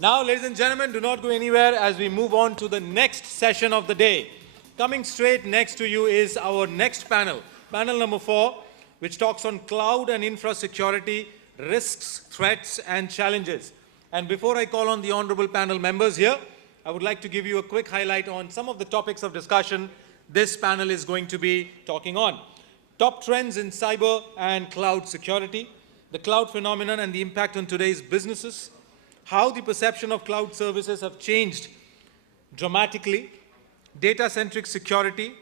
Now, ladies and gentlemen, do not go anywhere as we move on to the next session of the day. Coming straight next to you is our next panel, panel number 4, which talks on cloud and infra security, risks, threats, and challenges. And before I call on the honorable panel members here, I would like to give you a quick highlight on some of the topics of discussion this panel is going to be talking on. Top trends in cyber and cloud security, the cloud phenomenon and the impact on today's businesses, how the perception of cloud services have changed dramatically, data-centric security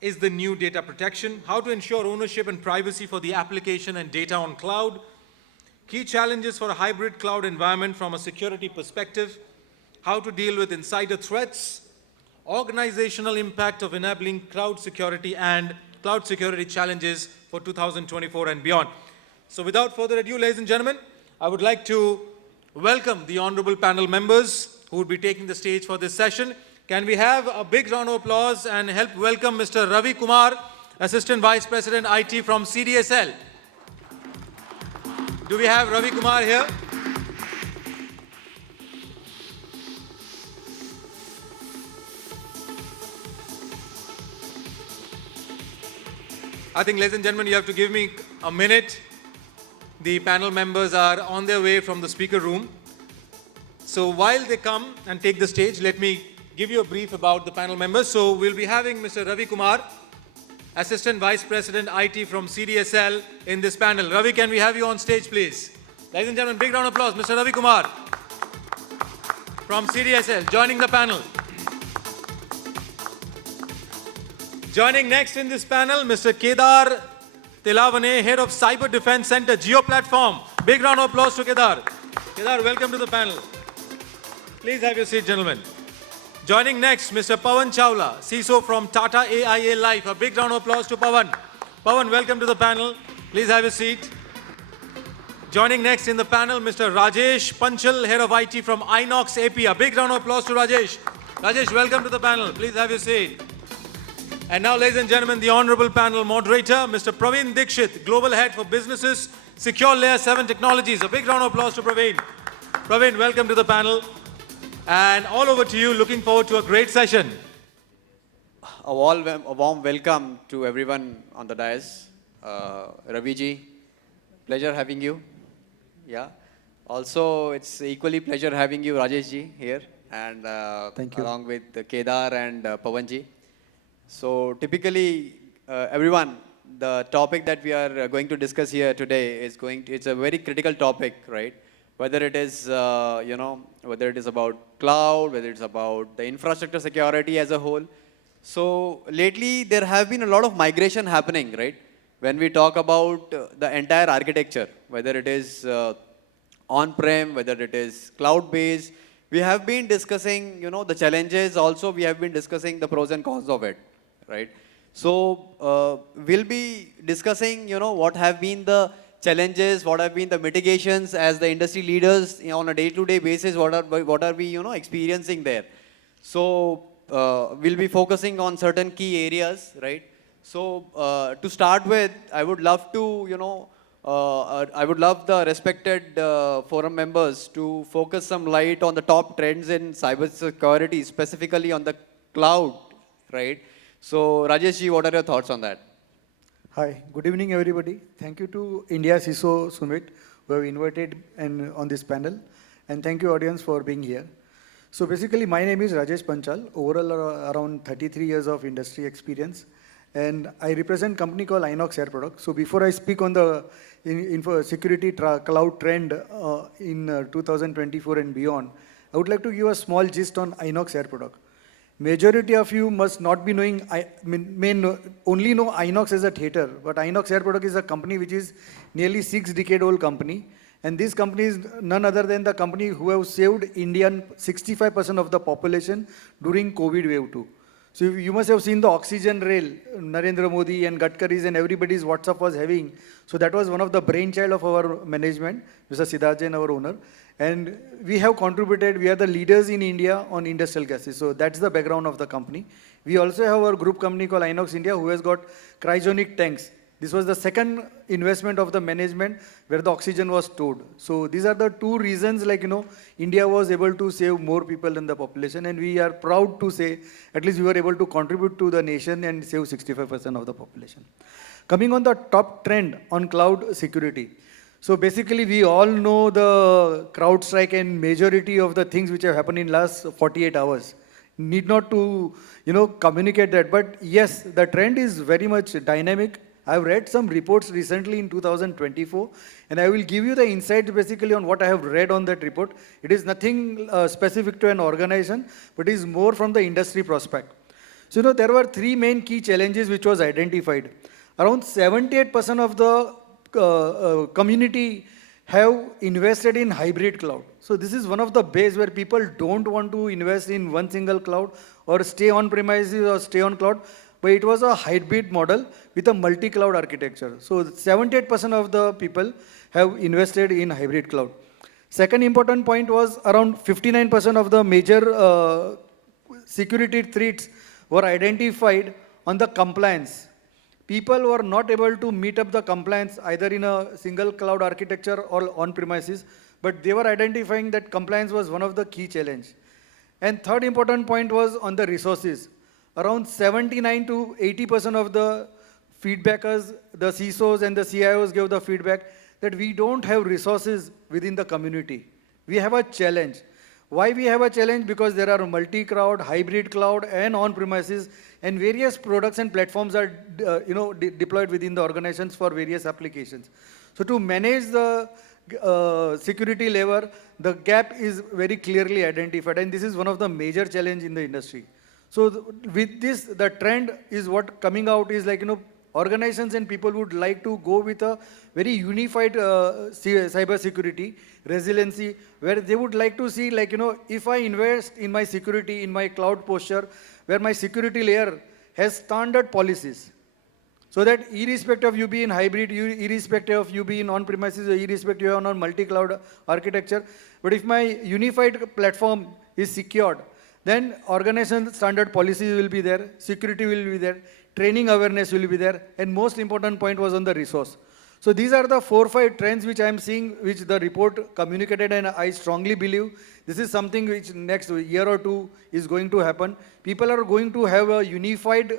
is the new data protection, how to ensure ownership and privacy for the application and data on cloud, key challenges for a hybrid cloud environment from a security perspective, how to deal with insider threats, organizational impact of enabling cloud security and cloud security challenges for 2024 and beyond. So without further ado, ladies and gentlemen, I would like to welcome the honorable panel members who will be taking the stage for this session. Can we have a big round of applause and help welcome Mr. Ravi Kumar, Assistant Vice President IT from CDSL. Do we have Ravi Kumar here? I think, ladies and gentlemen, you have to give me a minute. The panel members are on their way from the speaker room. So while they come and take the stage, let me give you a brief about the panel members. So we'll be having Mr. Ravi Kumar, Assistant Vice President IT from CDSL in this panel. Ravi, can we have you on stage, please? Ladies and gentlemen, big round of applause. Mr. Ravi Kumar from CDSL joining the panel. Joining next in this panel, Mr. Kedar Telavane, Head of Cyber Defense Center, Geo Platform. Big round of applause to Kedar. Kedar, welcome to the panel. Please have your seat, gentlemen. Joining next, Mr. Pawan Chawla, CISO from Tata AIA Life. A big round of applause to Pawan. Pawan, welcome to the panel. Please have your seat. Joining next in the panel, Mr. Rajesh Panchal, Head of IT from INOX AP. A big round of applause to Rajesh. Rajesh, welcome to the panel. Please have your seat. And now, ladies and gentlemen, the honorable panel moderator, Mr. Praveen Dixit, Global Head for Businesses, Secure Layer 7 Technologies. A big round of applause to Praveen. Praveen, welcome to the panel. And all over to you, looking forward to a great session. A warm welcome to everyone on the dais. Ravi ji, pleasure having you. Yeah. Also, it's equally pleasure having you, Rajesh ji, here. And Thank you. Along with Kedar and Pawan ji. So typically, everyone, the topic that we are going to discuss here today is it's a very critical topic, right? Whether it is, whether it is about cloud, whether it's about the infrastructure security as a whole. So lately, there have been a lot of migration happening, right? When we talk about the entire architecture, whether it is on-prem, whether it is cloud-based, we have been discussing, the challenges. Also, we have been discussing the pros and cons of it, right? So we'll be discussing, what have been the challenges, what have been the mitigations as the industry leaders on a day-to-day basis, what are we, experiencing there. So we'll be focusing on certain key areas, right? So to start with, I would love to, I would love the respected forum members to focus some light on the top trends in cybersecurity, specifically on the cloud, right? So Rajesh ji, what are your thoughts on that? Hi, good evening everybody. Thank you to India CISO Summit who have invited on this panel, and thank you audience for being here. So basically my name is Rajesh Panchal, overall around 33 years of industry experience, and I represent a company called INOX Air Products. So before I speak on the security cloud trend in 2024 and beyond, I would like to give a small gist on INOX Air Products. Majority of you must not be knowing, only know INOX as a theater, but INOX Air Products is a company which is nearly 6-decade-old company. And this company is none other than the company who have saved Indian 65% of the population during COVID wave 2. So you must have seen the oxygen rail, Narendra Modi and Gadkari's and everybody's WhatsApp was having. So that was one of the brainchild of our management, Mr. Siddharth Jain, our owner. And we have contributed, we are the leaders in India on industrial gases. So that's the background of the company. We also have our group company called INOX India who has got cryogenic tanks. This was the second investment of the management where the oxygen was stored. So these are the two reasons, like, India was able to save more people in the population, and we are proud to say at least we were able to contribute to the nation and save 65% of the population. Coming on the top trend on cloud security. So basically we all know the CrowdStrike and majority of the things which have happened in last 48 hours. Need not to, communicate that, but yes, the trend is very much dynamic. I've read some reports recently in 2024, and I will give you the insight basically on what I have read on that report. It is nothing specific to an organization, but is more from the industry prospect. So, there were three main key challenges which was identified. Around 78% of the community have invested in hybrid cloud. So this is one of the base where people don't want to invest in one single cloud or stay on premises or stay on cloud, but it was a hybrid model with a multi-cloud architecture. So 78% of the people have invested in hybrid cloud. Second important point was around 59% of the major security threats were identified on the compliance. People were not able to meet up the compliance either in a single cloud architecture or on premises, but they were identifying that compliance was one of the key challenge. And third important point was on the resources. Around 79 to 80% of the feedbackers, the CISOs and the CIOs gave the feedback that we don't have resources within the community. We have a challenge. Why we have a challenge? Because there are multi-cloud, hybrid cloud, and on-premises, and various products and platforms are deployed within the organizations for various applications. So to manage the security level, the gap is very clearly identified, and this is one of the major challenge in the industry. So with this, the trend is what coming out is like, organizations and people would like to go with a very unified cyber security, resiliency, where they would like to see, like, if I invest in my security, in my cloud posture, where my security layer has standard policies, so that irrespective of you be in hybrid, irrespective of you be in on-premises, or irrespective of on multi-cloud architecture, but if my unified platform is secured, then organization standard policies will be there, security will be there, training awareness will be there, and most important point was on the resource. So these are the 4 or 5 trends which I am seeing, which the report communicated, and I strongly believe this is something which next year or two is going to happen. People are going to have a unified,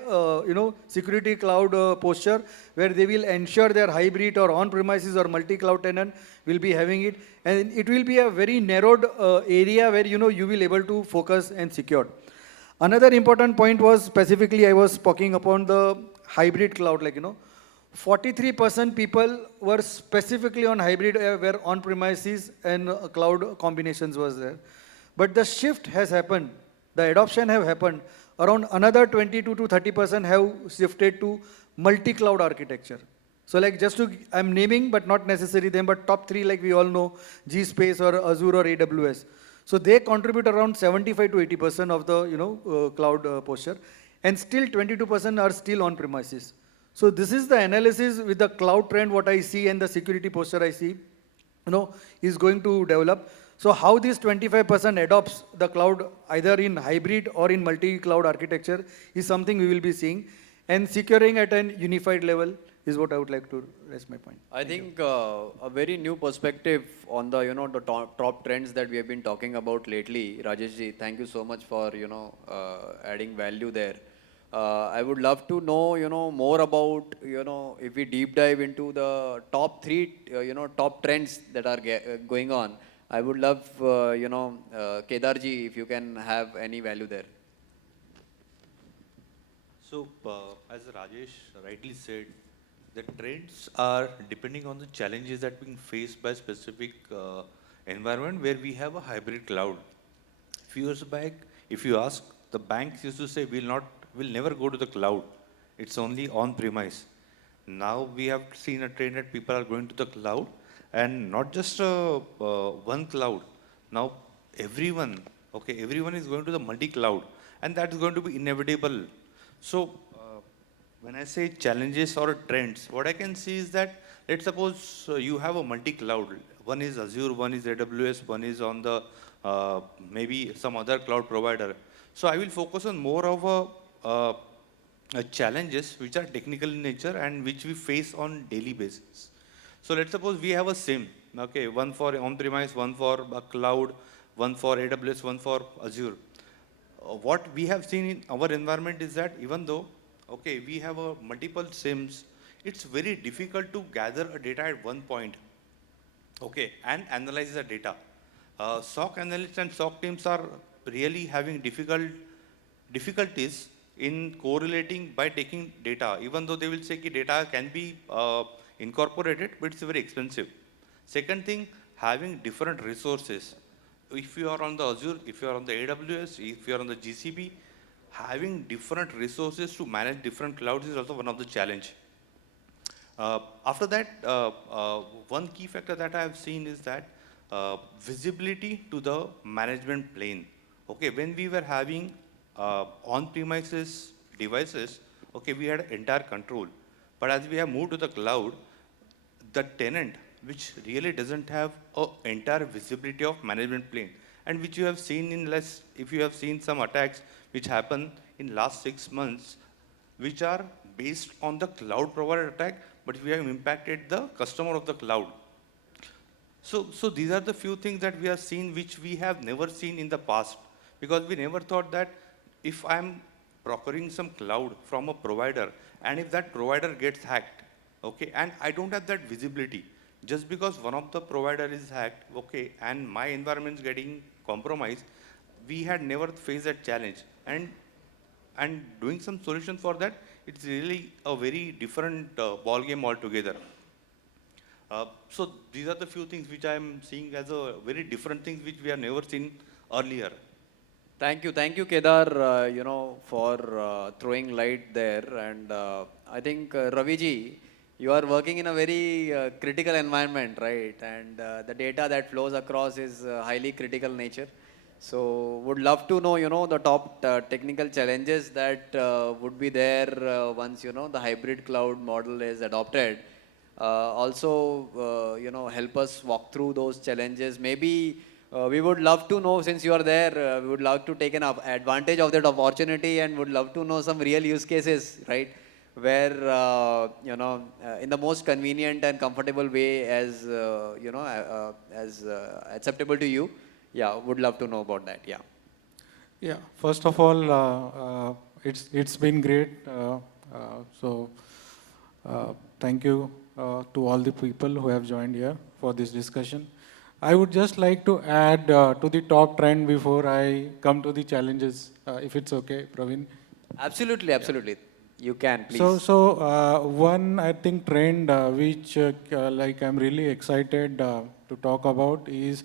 security cloud posture where they will ensure their hybrid or on-premises or multi-cloud tenant will be having it, and it will be a very narrowed area where you will able to focus and secure. Another important point was specifically I was talking upon the hybrid cloud, 43% people were specifically on hybrid, where on-premises and cloud combinations was there. But the shift has happened, the adoption have happened. Around another 22 to 30% have shifted to multi-cloud architecture. So I'm naming, but not necessarily them, but top 3, like we all know, GSpace or Azure or AWS. So they contribute around 75 to 80% of the cloud posture, and still 22% are still on premises. So this is the analysis with the cloud trend, what I see, and the security posture I see, is going to develop. So how this 25% adopts the cloud either in hybrid or in multi-cloud architecture is something we will be seeing, and securing at an unified level is what I would like to rest my point. I think a very new perspective on the the top trends that we have been talking about lately. Rajesh ji, thank you so much for adding value there. I would love to know more about if we deep dive into the top 3 top trends that are going on. I would love Kedar ji, if you can have any value there. So as Rajesh rightly said, the trends are depending on the challenges that being faced by specific environment where we have a hybrid cloud. Few years back, if you ask, the banks used to say we'll never go to the cloud. It's only on premise. Now we have seen a trend that people are going to the cloud, and not just one cloud. Now everyone is going to the multi-cloud, and that is going to be inevitable. So when I say challenges or trends, what I can see is that, let's suppose you have a multi-cloud. One is Azure, one is AWS, one is on the maybe some other cloud provider. So I will focus on more of a challenges which are technical in nature and which we face on daily basis. So let's suppose we have a SIM, okay, one for on-premise, one for cloud, one for AWS, one for Azure. What we have seen in our environment is that even though, okay, we have multiple SIMs, it's very difficult to gather a data at one point, okay, and analyze the data. SOC analysts and SOC teams are really having difficulties in correlating by taking data, even though they will say that data can be incorporated, but it's very expensive. Second thing, having different resources. If you are on the Azure, if you are on the AWS, if you are on the GCP, having different resources to manage different clouds is also one of the challenge. After that, one key factor that I have seen is that visibility to the management plane. Okay, when we were having on-premises devices, okay, we had entire control. But as we have moved to the cloud, the tenant, which really doesn't have an entire visibility of management plane, and which you have seen in if you have seen some attacks which happen in last 6 months, which are based on the cloud provider attack, but we have impacted the customer of the cloud. So these are the few things that we have seen which we have never seen in the past, because we never thought that if I'm procuring some cloud from a provider, and if that provider gets hacked, okay, and I don't have that visibility, just because one of the provider is hacked, okay, and my environment is getting compromised, we had never faced that challenge. And doing some solution for that, it's really a very different ball game altogether. So these are the few things which I am seeing as a very different things which we have never seen earlier. Thank you, Kedar, for throwing light there. And I think, Ravi ji, you are working in a very critical environment, right? And the data that flows across is highly critical nature. So would love to know, the top technical challenges that would be there once, the hybrid cloud model is adopted. Also, help us walk through those challenges. Maybe we would love to know, since you are there, we would love to take an advantage of that opportunity and would love to know some real use cases, right? Where, in the most convenient and comfortable way as, as acceptable to you. Yeah, would love to know about that, yeah. Yeah, first of all, it's been great. Thank you to all the people who have joined here for this discussion. I would just like to add to the top trend before I come to the challenges, if it's okay, Praveen. Absolutely, absolutely. You can, please. One, I think, trend which like I'm really excited to talk about is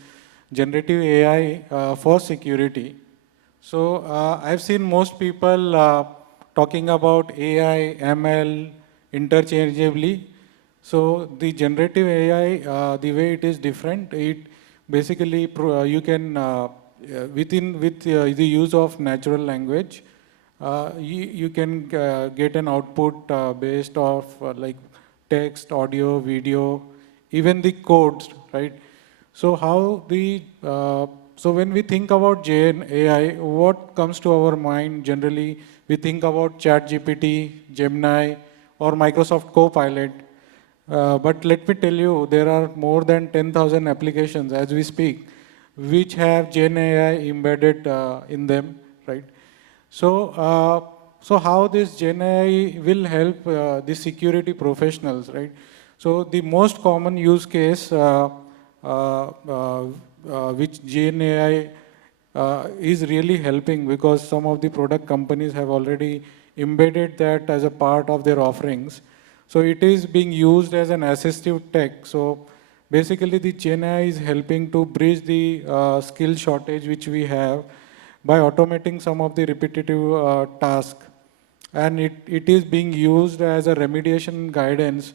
generative AI for security. So I've seen most people talking about AI, ML interchangeably. So the generative AI, the way it is different, it basically you can with the use of natural language, you can get an output based off like text, audio, video, even the codes, right? So so when we think about Gen AI, what comes to our mind generally? We think about ChatGPT, Gemini, or Microsoft Copilot. But let me tell you, there are more than 10,000 applications as we speak, which have Gen AI embedded in them, right? So how this Gen AI will help the security professionals, right? So the most common use case which Gen AI is really helping, because some of the product companies have already embedded that as a part of their offerings. So it is being used as an assistive tech. So basically the Gen AI is helping to bridge the skill shortage which we have by automating some of the repetitive tasks. And it is being used as a remediation guidance.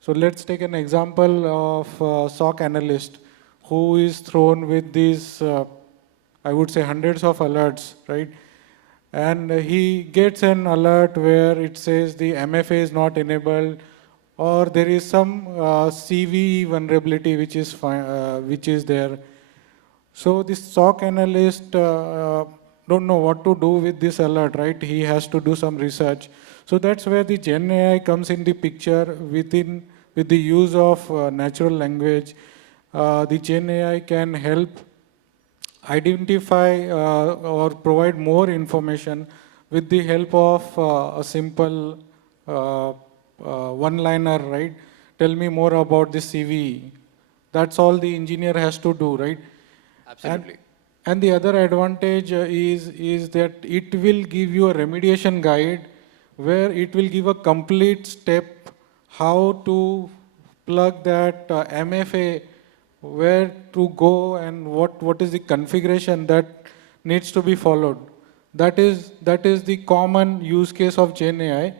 So let's take an example of a SOC analyst who is thrown with these, I would say, hundreds of alerts, right? And he gets an alert where it says the MFA is not enabled, or there is some CV vulnerability which is there. So this SOC analyst don't know what to do with this alert, right? He has to do some research. So that's where the Gen AI comes in the picture with the use of natural language. The Gen AI can help identify or provide more information with the help of a simple one-liner, right? Tell me more about the CV. That's all the engineer has to do, right? Absolutely. And the other advantage is that it will give you a remediation guide where it will give a complete step how to plug that MFA, where to go and what is the configuration that needs to be followed. That is the common use case of Gen AI.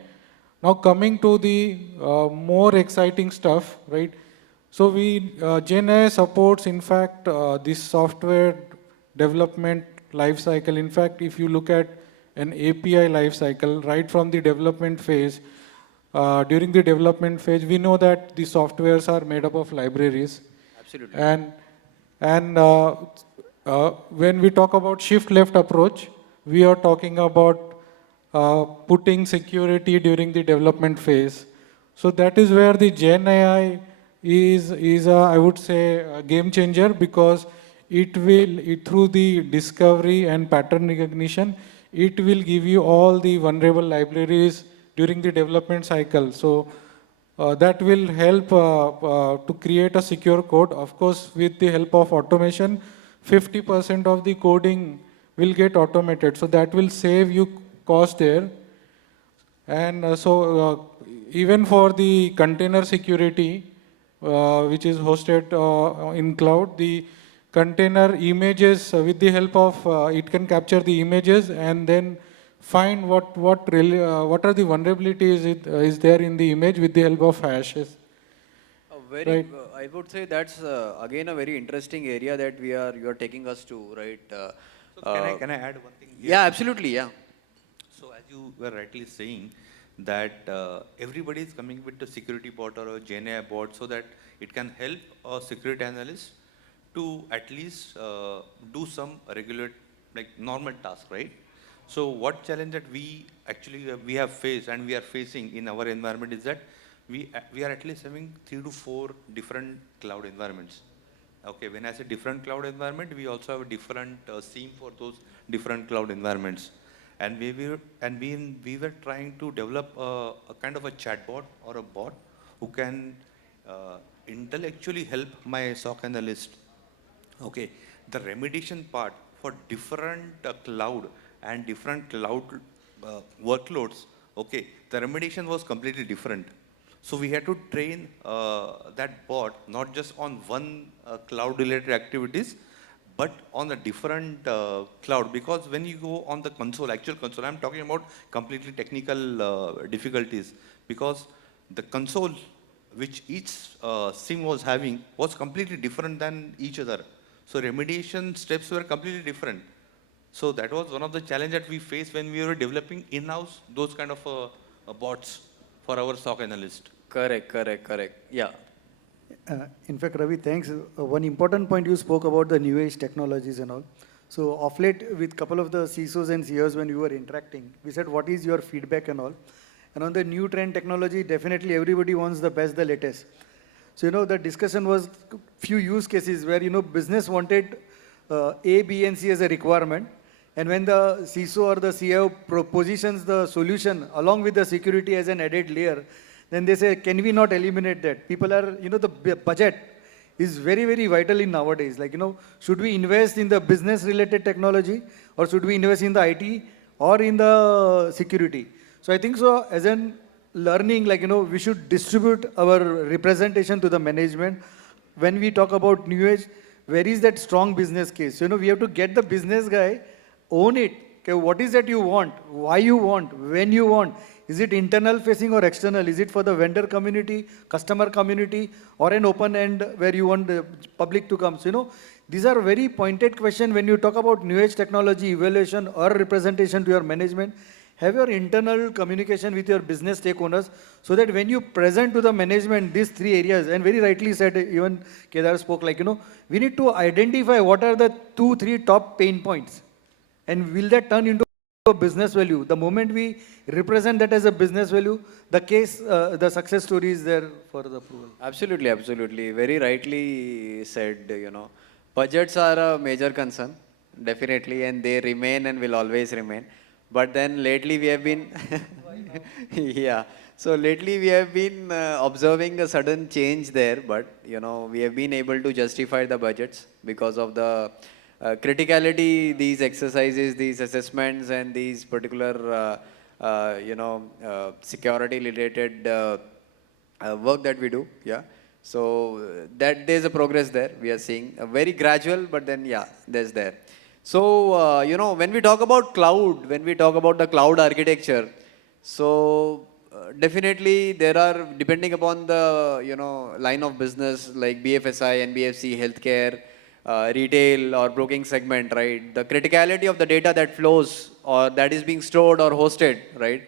Now coming to the more exciting stuff, right? So Gen AI supports, in fact, this software development life cycle. In fact, if you look at an API life cycle, right from the development phase, during the development phase, we know that the softwares are made up of libraries. Absolutely. And when we talk about shift left approach, we are talking about putting security during the development phase. So that is where the Gen AI is I would say, a game changer, because through the discovery and pattern recognition, it will give you all the vulnerable libraries during the development cycle. So that will help to create a secure code. Of course, with the help of automation, 50% of the coding will get automated. So that will save you cost there. And even for the container security, which is hosted in cloud, the container images, with the help of, it can capture the images and then find what are the vulnerabilities is there in the image with the help of hashes. Right. I would say that's again a very interesting area that you are taking us to, right? So can I add one thing here? Yeah, absolutely, yeah. So as you were rightly saying that everybody is coming with the security bot or a Gen AI bot so that it can help a security analyst to at least do some regular, like normal task, right? So what challenge that we have faced and we are facing in our environment is that we are at least having 3 to 4 different cloud environments. Okay, when I say different cloud environment, we also have a different SIEM for those different cloud environments. And we were trying to develop a kind of a chatbot or a bot who can intellectually help my SOC analyst. Okay, the remediation part for different cloud and different cloud workloads, okay, the remediation was completely different. So we had to train that bot not just on one cloud-related activities, but on a different cloud. Because when you go on the console, actual console, I'm talking about completely technical difficulties. Because the console which each SIM was having was completely different than each other. So remediation steps were completely different. So that was one of the challenges that we faced when we were developing in-house those kind of bots for our SOC analyst. Correct. Yeah. In fact, Ravi, thanks. One important point you spoke about the new age technologies and all. So of late, with couple of the CISOs and CEOs, when we were interacting, we said, what is your feedback and all? And on the new trend technology, definitely everybody wants the best, the latest. So, the discussion was few use cases where, business wanted A, B, and C as a requirement. And when the CISO or the CIO positions the solution along with the security as an added layer, then they say, can we not eliminate that? People are, the budget is very, very vital in nowadays. Like, should we invest in the business related technology or should we invest in the IT or in the security? So I think so as an learning, like, we should distribute our representation to the management. When we talk about new age, where is that strong business case? We have to get the business guy, own it. Okay, what is that you want? Why you want? When you want? Is it internal facing or external? Is it for the vendor community, customer community, or an open end where you want the public to come? So, these are very pointed questions when you talk about new age technology, evaluation or representation to your management. Have your internal communication with your business stakeholders so that when you present to the management these 3 areas, and very rightly said, even Kedar spoke, like, we need to identify what are the 2, 3 top pain points. And will that turn into a business value. The moment we represent that as a business value, the case, the success story is there for the approval. Absolutely, absolutely. Very rightly said, budgets are a major concern, definitely, and they remain and will always remain. But then lately we have been, yeah. So lately we have been observing a sudden change there, but we have been able to justify the budgets because of the criticality, these exercises, these assessments, and these particular, security-related work that we do. Yeah. So that there's a progress there. We are seeing a very gradual, but then yeah, there's there. So when we talk about cloud, when we talk about the cloud architecture, so definitely there are, depending upon the line of business like BFSI, NBFC, healthcare, retail or broking segment, right? The criticality of the data that flows or that is being stored or hosted, right?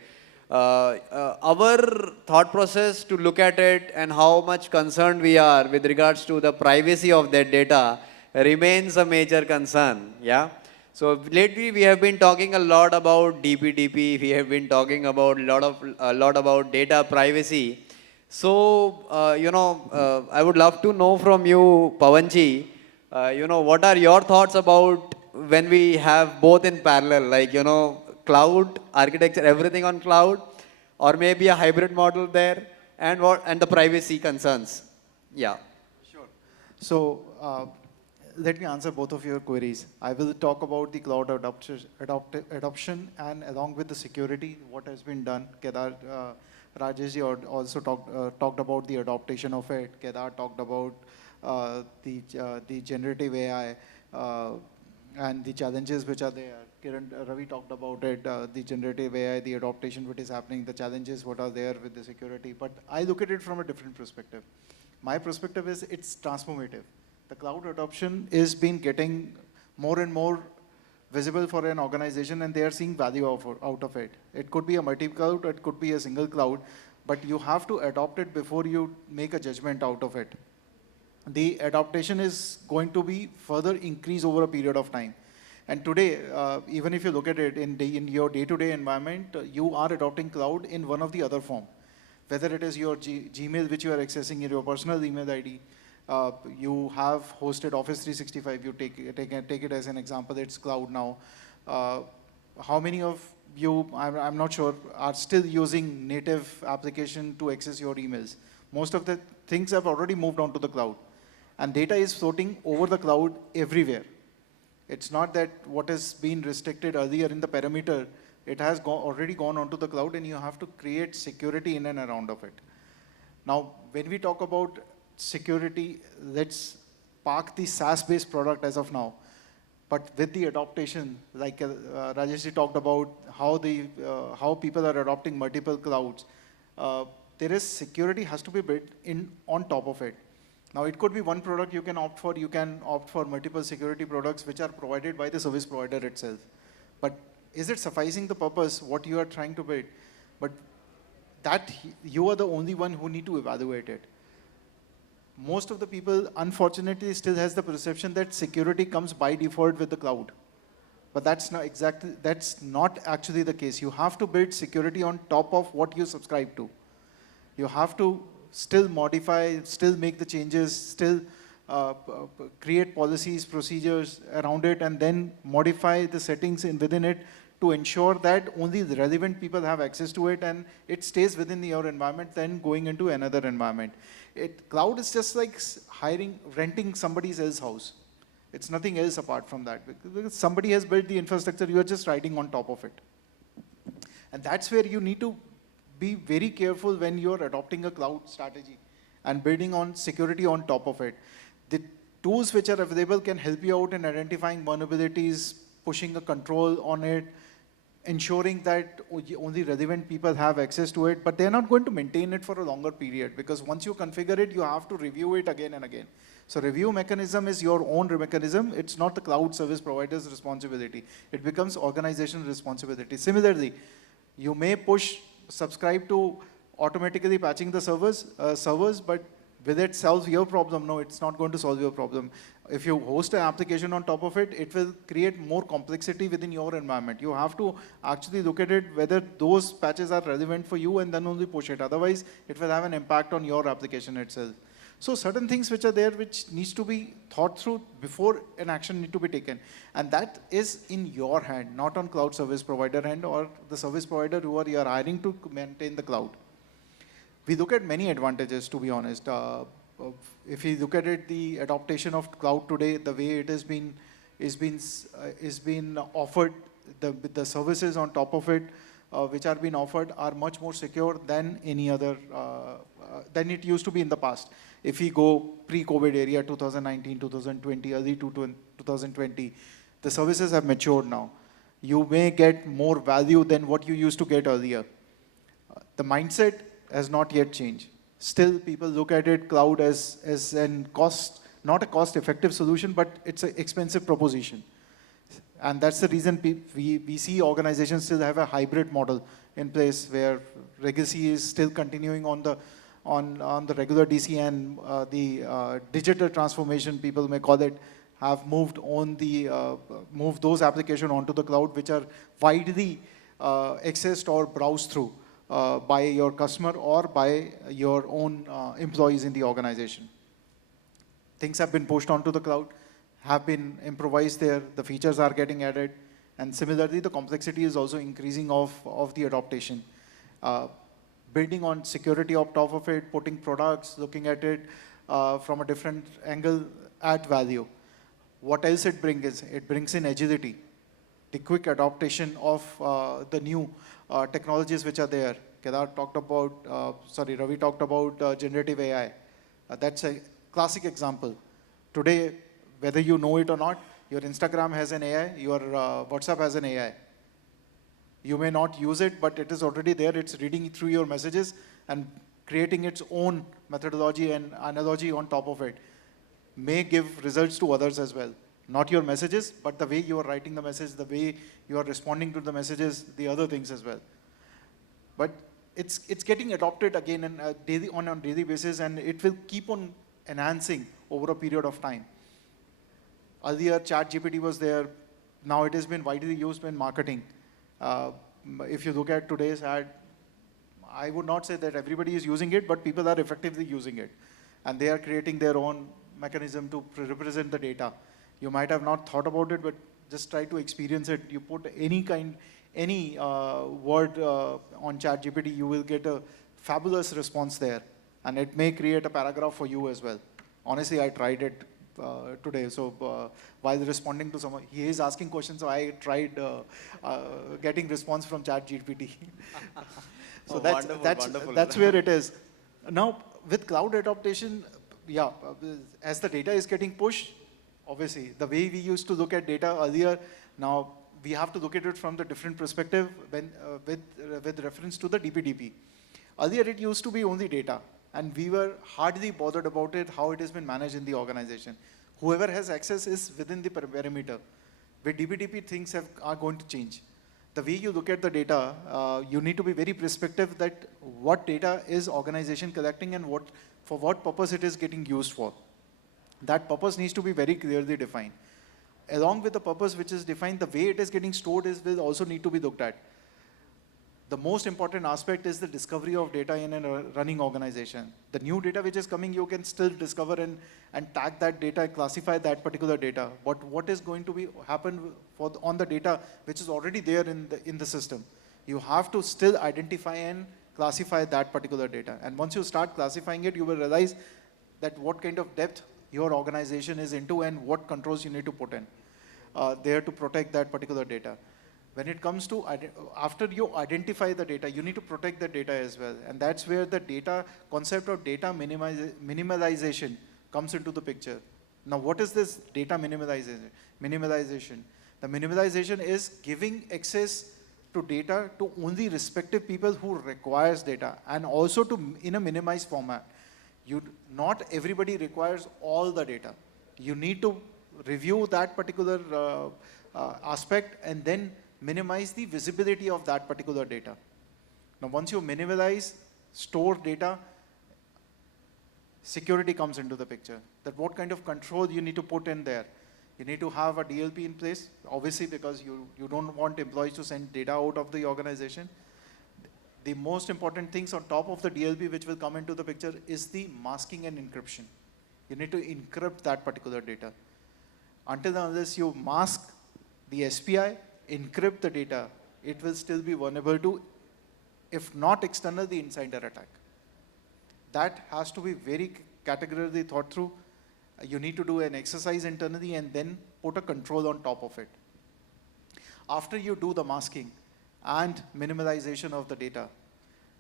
Our thought process to look at it and how much concerned we are with regards to the privacy of that data remains a major concern. Yeah. So lately we have been talking a lot about DPDP. We have been talking about a lot about data privacy. So I would love to know from you, Pawanji, what are your thoughts about when we have both in parallel, like cloud architecture, everything on cloud, or maybe a hybrid model there, and the privacy concerns. Yeah. Sure. So let me answer both of your queries. I will talk about the cloud adoption and along with the security, what has been done. Kedar, Rajesh also talked about the adaptation of it. Kedar talked about the generative AI and the challenges which are there. Ravi talked about it, the generative AI, the adaptation which is happening, the challenges what are there with the security. But I look at it from a different perspective. My perspective is it's transformative. The cloud adoption is been getting more and more visible for an organization, and they are seeing value out of it. It could be a multi-cloud, it could be a single cloud, but you have to adopt it before you make a judgment out of it. The adaptation is going to be further increase over a period of time. And today, even if you look at it in your day-to-day environment, you are adopting cloud in one of the other form. Whether it is your Gmail, which you are accessing in your personal email ID, you have hosted Office 365, you take it as an example, it's cloud now. How many of you, I'm not sure, are still using native application to access your emails? Most of the things have already moved on to the cloud. And data is floating over the cloud everywhere. It's not that what has been restricted earlier in the perimeter, it has already gone onto the cloud, and you have to create security in and around of it. Now, when we talk about security, let's park the SaaS-based product as of now. But with the adaptation, like Rajesh talked about how people are adopting multiple clouds, there is security has to be built in on top of it. Now, it could be one product you can opt for. You can opt for multiple security products which are provided by the service provider itself. But is it sufficing the purpose, what you are trying to build? But that you are the only one who need to evaluate it. Most of the people, unfortunately, still has the perception that security comes by default with the cloud. But that's not actually the case. You have to build security on top of what you subscribe to. You have to still modify, still make the changes, still create policies, procedures around it, and then modify the settings within it to ensure that only the relevant people have access to it and it stays within your environment than going into another environment. Cloud is just like renting somebody else's house. It's nothing else apart from that. Because somebody has built the infrastructure, you are just riding on top of it. And that's where you need to be very careful when you're adopting a cloud strategy and building on security on top of it. The tools which are available can help you out in identifying vulnerabilities, pushing a control on it, ensuring that only relevant people have access to it, but they're not going to maintain it for a longer period because once you configure it, you have to review it again and again. So review mechanism is your own mechanism. It's not the cloud service provider's responsibility. It becomes organizational responsibility. Similarly, you may subscribe to automatically patching the servers, but Will it solve your problem? No, it's not going to solve your problem. If you host an application on top of it, it will create more complexity within your environment. You have to actually look at it whether those patches are relevant for you and then only push it. Otherwise, it will have an impact on your application itself. So certain things which are there which needs to be thought through before an action need to be taken. And that is in your hand, not on cloud service provider hand or the service provider who you are hiring to maintain the cloud. We look at many advantages, to be honest. If you look at it, the adaptation of cloud today, the way it has been, is been offered, the services on top of it, which are being offered, are much more secure than any other, than it used to be in the past. If we go pre-COVID area, 2019, 2020, early 2020, the services have matured now. You may get more value than what you used to get earlier. The mindset has not yet changed. Still, people look at it, cloud as an cost, not a cost-effective solution, but it's an expensive proposition. And that's the reason we see organizations still have a hybrid model in place where legacy is still continuing on the regular DC, and the digital transformation, people may call it, have moved moved those applications onto the cloud, which are widely accessed or browsed through by your customer or by your own employees in the organization. Things have been pushed onto the cloud, have been improvised there, the features are getting added, and similarly the complexity is also increasing of the adaptation. Building on security on top of it, putting products, looking at it from a different angle, add value. What else it brings is, it brings in agility, the quick adaptation of the new technologies which are there. Kedar talked about, Ravi talked about generative AI. That's a classic example. Today, whether you know it or not, your Instagram has an AI, your WhatsApp has an AI. You may not use it, but it is already there. It's reading through your messages and creating its own methodology and analogy on top of it. May give results to others as well. Not your messages, but the way you are writing the message, the way you are responding to the messages, the other things as well. But it's getting adopted again and on a daily basis, and it will keep on enhancing over a period of time. Earlier, ChatGPT was there. Now it has been widely used in marketing. If you look at today's ad, I would not say that everybody is using it, but people are effectively using it. And they are creating their own mechanism to represent the data. You might have not thought about it, but just try to experience it. You put any word on ChatGPT, you will get a fabulous response there. And it may create a paragraph for you as well. Honestly, I tried it today. So while responding to someone, he is asking questions, so I tried getting response from ChatGPT. So that's where it is. Now, with cloud adaptation, yeah, as the data is getting pushed, obviously, the way we used to look at data earlier, now we have to look at it from the different perspective with reference to the DPDP. Earlier, it used to be only data, and we were hardly bothered about it, how it has been managed in the organization. Whoever has access is within the perimeter. With DPDP, things are going to change. The way you look at the data, you need to be very perspective that what data is organization collecting and for what purpose it is getting used for. That purpose needs to be very clearly defined. Along with the purpose which is defined, the way it is getting stored will also need to be looked at. The most important aspect is the discovery of data in a running organization. The new data which is coming, you can still discover and tag that data, classify that particular data. But what is going to happen on the data which is already there in the system? You have to still identify and classify that particular data. And once you start classifying it, you will realize that what kind of depth your organization is into and what controls you need to put in there to protect that particular data. When it comes to, after you identify the data, you need to protect the data as well. And that's where the concept of data minimalization comes into the picture. Now, what is this data minimalization? The minimalization is giving access to data to only respective people who requires data, and also in a minimized format. Not everybody requires all the data. You need to review that particular aspect and then minimize the visibility of that particular data. Now, once you minimize, store data, security comes into the picture. That what kind of control you need to put in there. You need to have a DLP in place, obviously, because you don't want employees to send data out of the organization. The most important things on top of the DLP which will come into the picture is the masking and encryption. You need to encrypt that particular data. Until and unless you mask the SPI, encrypt the data, it will still be vulnerable to, if not external, the insider attack. That has to be very categorically thought through. You need to do an exercise internally and then put a control on top of it. After you do the masking and minimalization of the data,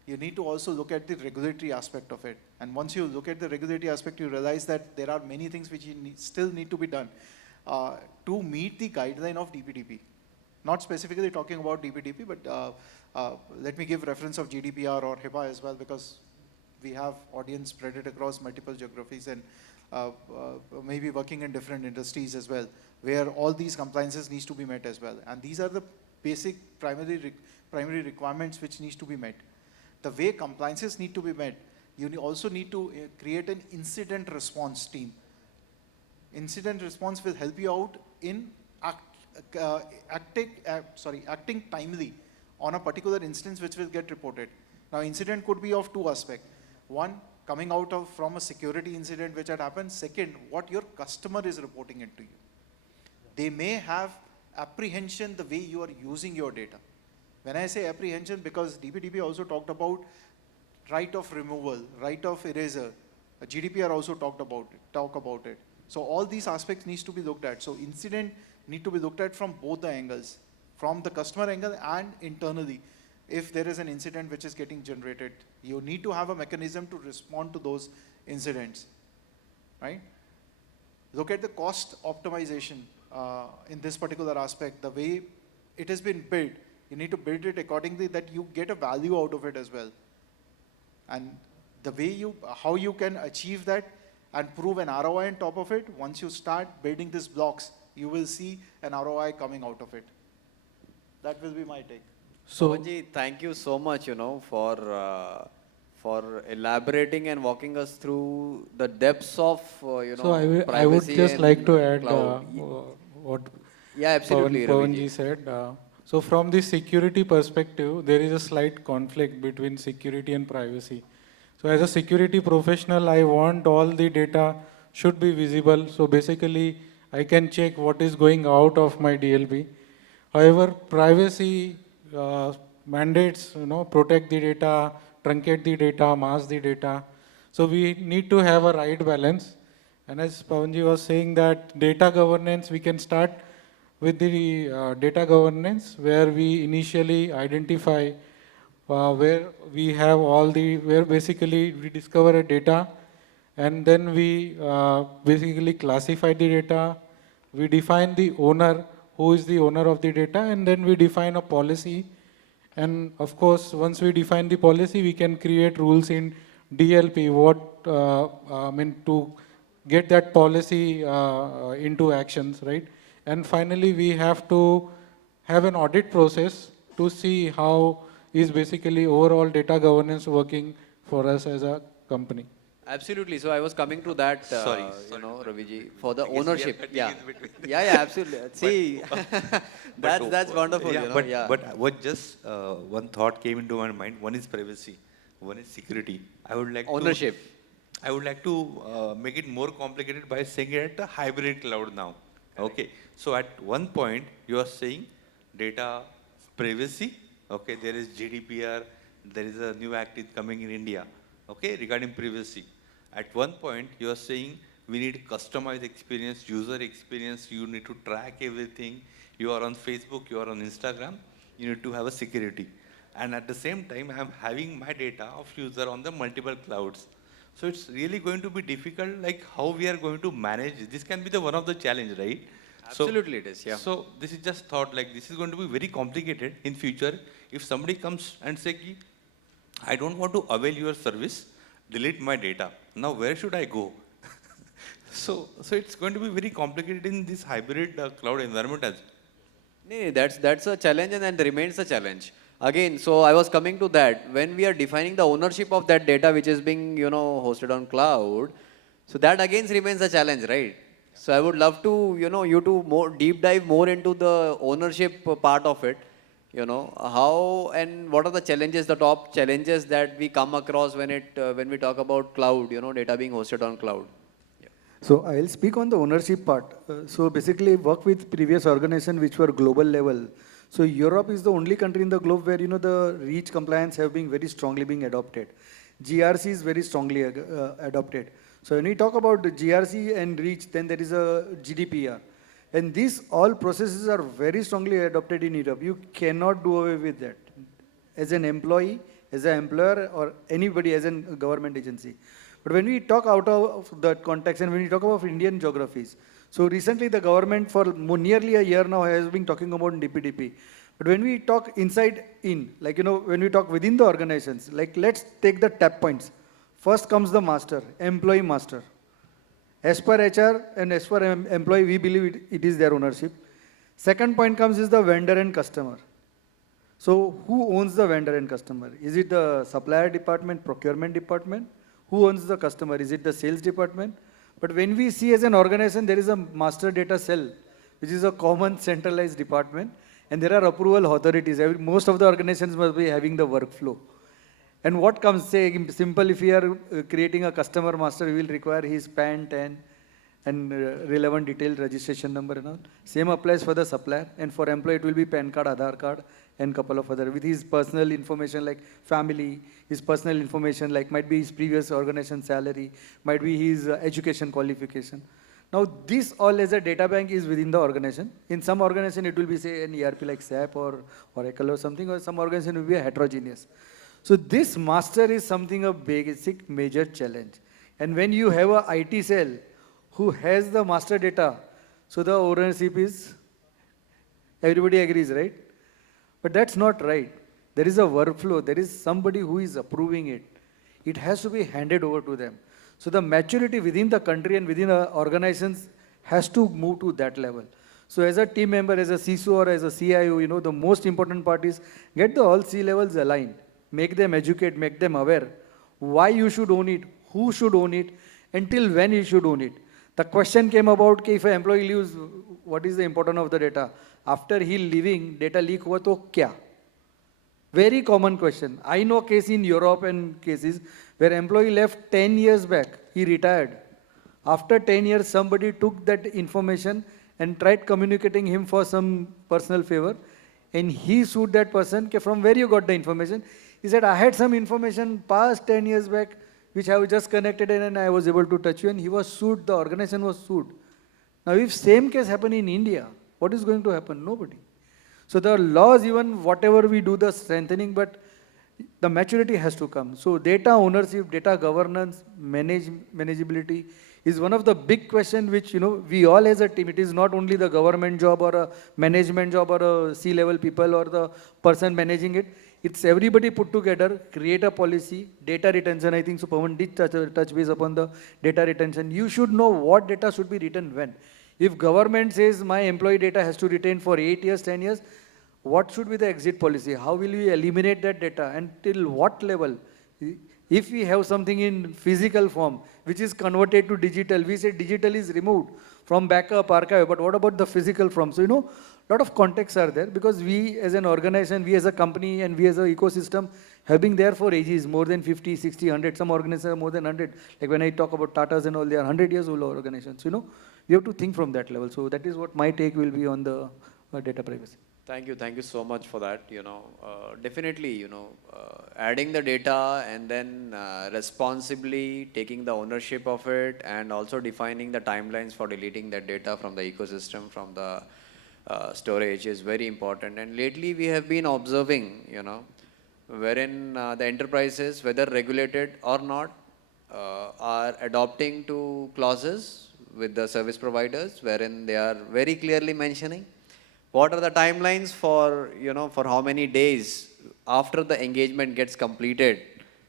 you need to also look at the regulatory aspect of it. And once you look at the regulatory aspect, you realize that there are many things which still need to be done to meet the guideline of DPDP. Not specifically talking about DPDP, but let me give reference of GDPR or HIPAA as well, because we have audience spread it across multiple geographies and maybe working in different industries as well, where all these compliances needs to be met as well. And these are the basic primary requirements which needs to be met. The way compliances need to be met, you also need to create an incident response team. Incident response will help you out in acting timely on a particular instance which will get reported. Now, incident could be of two aspects. One, coming out of from a security incident which had happened. Second, what your customer is reporting it to you. They may have apprehension the way you are using your data. When I say apprehension, because DPDP also talked about right of removal, right of erasure. GDPR also talk about it. So all these aspects needs to be looked at. So incident need to be looked at from both the angles, from the customer angle and internally. If there is an incident which is getting generated, you need to have a mechanism to respond to those incidents, right? Look at the cost optimization in this particular aspect, the way it has been built. You need to build it accordingly that you get a value out of it as well. And the way how you can achieve that and prove an ROI on top of it, once you start building these blocks, you will see an ROI coming out of it. That will be my take. So, Pawanji, thank you so much, for elaborating and walking us through the depths of, So I would privacy just and like to add cloud. what Yeah, absolutely, Pawanji Raviji. said. So from the security perspective, there is a slight conflict between security and privacy. So as a security professional, I want all the data should be visible. So basically, I can check what is going out of my DLP. However, privacy mandates, protect the data, truncate the data, mask the data. So we need to have a right balance. And as Pawanji was saying that data governance, we can start with the data governance, where we initially identify where we have where basically we discover a data, and then we basically classify the data, we define the owner, who is the owner of the data, and then we define a policy. And of course, once we define the policy, we can create rules in DLP, to get that policy into actions, right? And finally, we have to have an audit process to see how is basically overall data governance working for us as a company. Absolutely. So I was coming to that, Sorry. Raviji, for the I guess we are ownership. cutting Yeah. in between. Yeah, absolutely. See, that's wonderful, Yeah, yeah. but what just one thought came into my mind. One is privacy, one is security. Ownership. I would like to make it more complicated by saying it a hybrid cloud now. Okay. So at one point you are saying data privacy. Okay. There is GDPR. There is a new act is coming in India. Okay. Regarding privacy. At one point you are saying we need customized experience, user experience. You need to track everything. You are on Facebook. You are on Instagram. You need to have a security. And at the same time, I am having my data of user on the multiple clouds. So it's really going to be difficult, like how we are going to manage. This can be the one of the challenge, right? Absolutely it is, yeah. So this is just thought, like this is going to be very complicated in future. If somebody comes and say, "Ki, I don't want to avail your service, delete my data. Now where should I go?" So it's going to be very complicated in this hybrid cloud environment as well. No, that's a challenge and that remains a challenge. again, so I was coming to that. When we are defining the ownership of that data which is being, hosted on cloud, so that again remains a challenge, right? So I would love to, you to more deep dive more into the ownership part of it. How and what are the challenges, the top challenges that we come across when we talk about cloud, data being hosted on cloud. So I'll speak on the ownership part. So basically work with previous organizations which were global level. So Europe is the only country in the globe where, the REACH compliance have been very strongly being adopted. GRC is very strongly adopted. So when we talk about the GRC and REACH, then there is a GDPR. And these all processes are very strongly adopted in Europe. You cannot do away with that. As an employee, as an employer, or anybody as a government agency. But when we talk out of that context and when we talk about Indian geographies, so recently the government for nearly a year now has been talking about DPDP. But when we talk inside in, like, when we talk within the organizations, like let's take the tap points. First comes the master, employee master. As per HR and as per employee, we believe it is their ownership. Second point comes is the vendor and customer. So who owns the vendor and customer? Is it the supplier department, procurement department? Who owns the customer? Is it the sales department? But when we see as an organization, there is a master data cell, which is a common centralized department, and there are approval authorities. Most of the organizations must be having the workflow. And what comes, say, simple, if we are creating a customer master, we will require his PAN, TAN, and relevant detailed registration number and all. Same applies for the supplier, and for employee it will be PAN card, Aadhaar card, and couple of other, with his personal information like family, his personal information like might be his previous organization salary, might be his education qualification. Now this all as a data bank is within the organization. In some organization it will be say an ERP like SAP or Oracle or something, or some organization will be a heterogeneous. So this master is something a basic major challenge. And when you have a IT cell who has the master data, so the ownership is, everybody agrees, right? But that's not right. There is a workflow. There is somebody who is approving it. It has to be handed over to them. So the maturity within the country and within the organizations has to move to that level. So as a team member, as a CISO or as a CIO, the most important part is get the all C-levels aligned. Make them educate, make them aware. Why you should own it, who should own it, until when you should own it. The question came about if an employee leaves, what is the importance of the data? After he leaving, data leak hua to kya? Very common question. I know case in Europe and cases where employee left 10 years back, he retired. After 10 years, somebody took that information and tried communicating him for some personal favor, and he sued that person, from where you got the information? He said, I had some information past 10 years back, which I was just connected in and I was able to touch you, and he was sued, the organization was sued. Now if same case happen in India, what is going to happen? Nobody. So the laws, even whatever we do the strengthening, but the maturity has to come. So data ownership, data governance, manageability is one of the big questions which, we all as a team, it is not only the government job or a management job or a C-level people or the person managing it. It's everybody put together, create a policy, data retention. I think so Pawan did touch base upon the data retention. You should know what data should be written when. If government says my employee data has to retain for 8 years, 10 years, what should be the exit policy? How will we eliminate that data and till what level? If we have something in physical form, which is converted to digital, we say digital is removed from backup, archive, but what about the physical form? So, a lot of contexts are there because we as an organization, we as a company and we as an ecosystem have been there for ages, more than 50, 60, 100, some organizations are more than 100. Like when I talk about Tatas and all, they are 100 years old organizations, we have to think from that level. So that is what my take will be on the data privacy. Thank you so much for that. Definitely, adding the data and then responsibly taking the ownership of it and also defining the timelines for deleting that data from the ecosystem, from the storage is very important. And lately we have been observing, wherein the enterprises, whether regulated or not, are adopting to clauses with the service providers, wherein they are very clearly mentioning what are the timelines for, for how many days after the engagement gets completed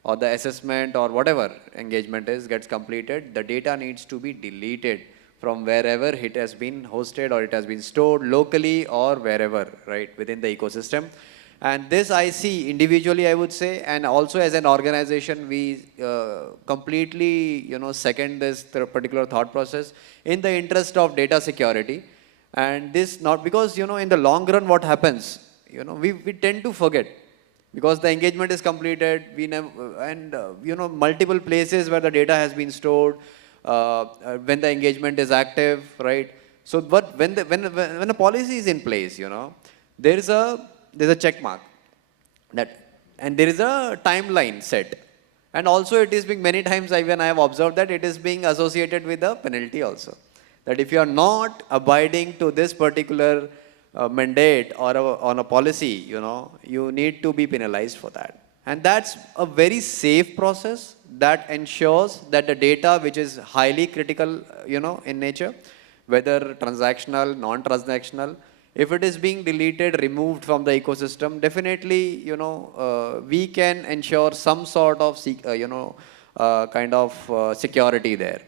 or the assessment or whatever engagement gets completed, the data needs to be deleted from wherever it has been hosted or it has been stored locally or wherever, right, within the ecosystem. And this I see individually, I would say, and also as an organization, we completely, second this particular thought process in the interest of data security. And this not because, in the long run, what happens, we tend to forget because the engagement is completed, we never, and, multiple places where the data has been stored, when the engagement is active, right? So, but when a policy is in place, there's a check mark that, and there is a timeline set. And also it is being many times, even I have observed that it is being associated with a penalty also. That if you are not abiding to this particular mandate or on a policy, you need to be penalized for that. And that's a very safe process that ensures that the data which is highly critical, in nature, whether transactional, non-transactional, if it is being deleted, removed from the ecosystem, definitely, we can ensure some sort of, security there.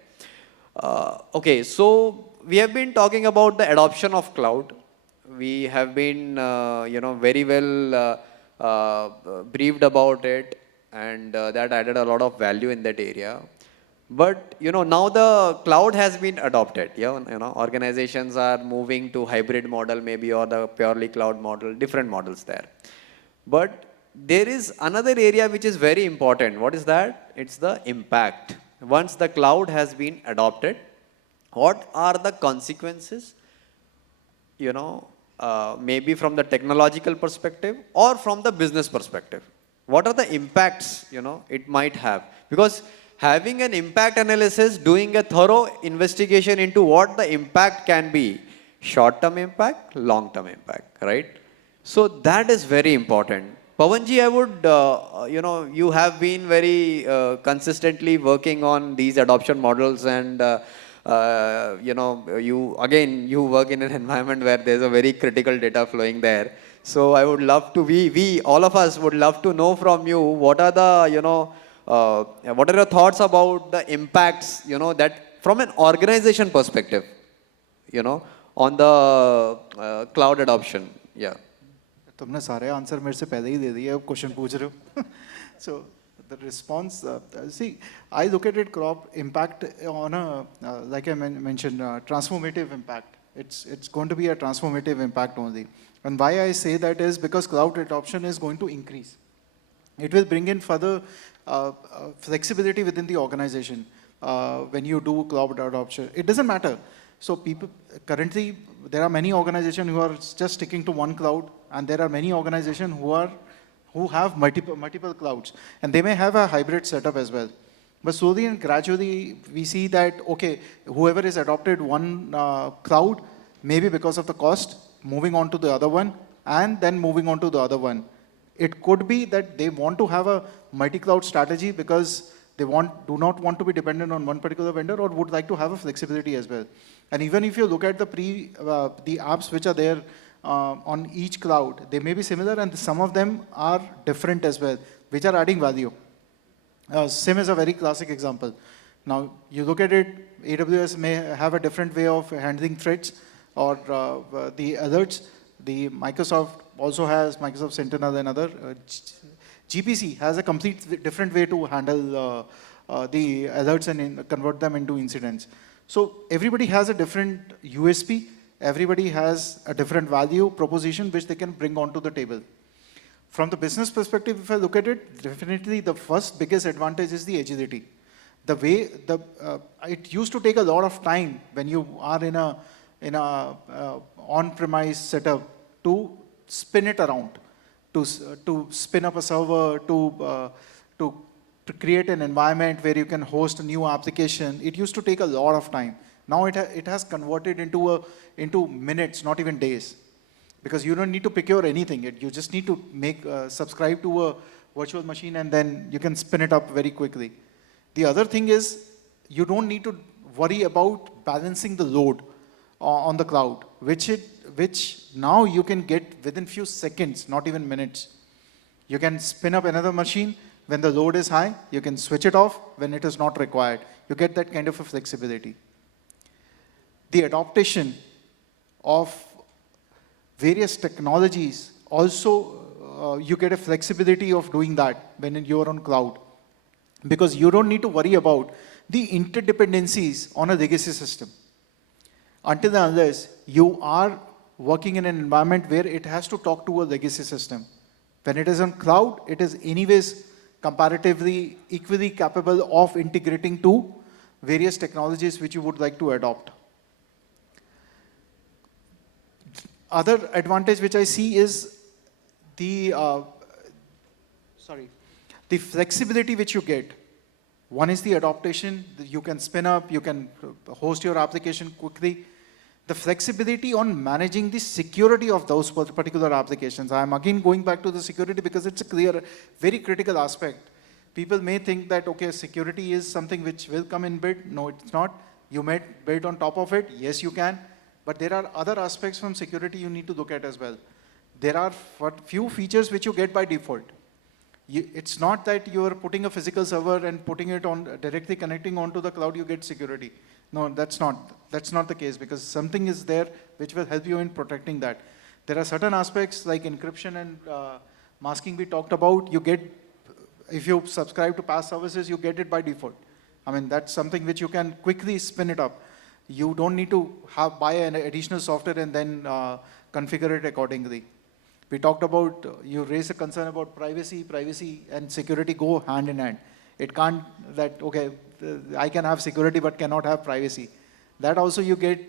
Okay, so we have been talking about the adoption of cloud. We have been, very well briefed about it, and that added a lot of value in that area. But, now the cloud has been adopted. Organizations are moving to hybrid model maybe, or the purely cloud model, different models there. But there is another area which is very important. What is that? It's the impact. Once the cloud has been adopted, what are the consequences, maybe from the technological perspective or from the business perspective? What are the impacts, it might have? Because having an impact analysis, doing a thorough investigation into what the impact can be, short-term impact, long-term impact, right? So that is very important. Pawanji, I would, you have been very consistently working on these adoption models, and, you work in an environment where there's a very critical data flowing there. So I would love to, we all of us would love to know from you, what are the, what are your thoughts about the impacts, that from an organization perspective, on the cloud adoption? Yeah. तुमने सारे answer मेरे से पहले ही दे दिए, अब question पूछ रहे हो. So the response, see, I look at it crop impact on a, like I mentioned, transformative impact. It's going to be a transformative impact only. And why I say that is because cloud adoption is going to increase. It will bring in further flexibility within the organization when you do cloud adoption. It doesn't matter. So people, currently, there are many organizations who are just sticking to one cloud, and there are many organizations who have multiple clouds, and they may have a hybrid setup as well. But slowly and gradually, we see that, okay, whoever is adopted one cloud, maybe because of the cost, moving on to the other one, and then moving on to the other one. It could be that they want to have a multi-cloud strategy because they do not want to be dependent on one particular vendor, or would like to have a flexibility as well. And even if you look at the apps which are there on each cloud, they may be similar, and some of them are different as well, which are adding value. SIM is a very classic example. Now, you look at it, AWS may have a different way of handling threats or the alerts. The Microsoft also has Microsoft Sentinel and other. GPC has a complete different way to handle the alerts and convert them into incidents. So everybody has a different USP. Everybody has a different value proposition which they can bring onto the table. From the business perspective, if I look at it, definitely the first biggest advantage is the agility. The way it used to take a lot of time when you are in a on-premise setup to spin it around, to spin up a server, to create an environment where you can host a new application. It used to take a lot of time. Now it has converted into minutes, not even days. Because you don't need to procure anything. You just need to subscribe to a virtual machine, and then you can spin it up very quickly. The other thing is you don't need to worry about balancing the load on the cloud, which now you can get within few seconds, not even minutes. You can spin up another machine when the load is high. You can switch it off when it is not required. You get that kind of a flexibility. The adaptation of various technologies also you get a flexibility of doing that when you're on cloud, because you don't need to worry about the interdependencies on a legacy system. Until and unless you are working in an environment where it has to talk to a legacy system. When it is on cloud, it is anyways comparatively equally capable of integrating to various technologies which you would like to adopt. Other advantage which I see is the the flexibility which you get. One is the adaptation. You can spin up, you can host your application quickly. The flexibility on managing the security of those particular applications. I am again going back to the security because it's a clear, very critical aspect. People may think that, okay, security is something which will come in built. No, it's not. You may build on top of it. Yes, you can. But there are other aspects from security you need to look at as well. There are few features which you get by default. It's not that you're putting a physical server and putting it on, directly connecting onto the cloud, you get security. No, that's not the case, because something is there which will help you in protecting that. There are certain aspects like encryption and masking we talked about. You get, if you subscribe to past services, you get it by default. I mean, that's something which you can quickly spin it up. You don't need to buy an additional software and then configure it accordingly. We talked about, you raised a concern about privacy. Privacy and security go hand in hand. It can't that, okay, I can have security but cannot have privacy. That also you get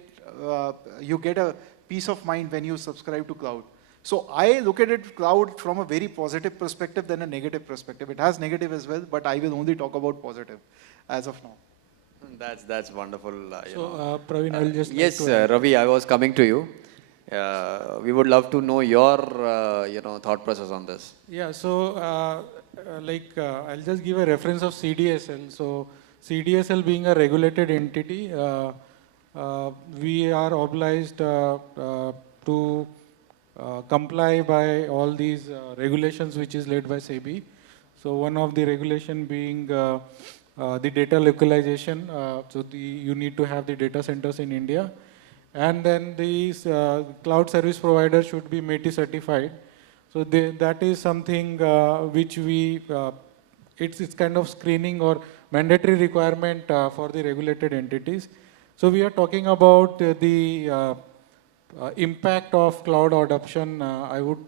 a peace of mind when you subscribe to cloud. So I look at it cloud from a very positive perspective than a negative perspective. It has negative as well, but I will only talk about positive as of now. That's wonderful. Praveen, I'll just yes, Ravi, I was coming to you. We would love to know your thought process on this. Yeah, so I'll just give a reference of CDSL. So CDSL being a regulated entity, we are obliged to comply by all these regulations which is led by SEBI. So one of the regulation being the data localization. You need to have the data centers in India. And then these cloud service providers should be METI certified. So that is something which it's kind of screening or mandatory requirement for the regulated entities. So we are talking about the impact of cloud adoption. I would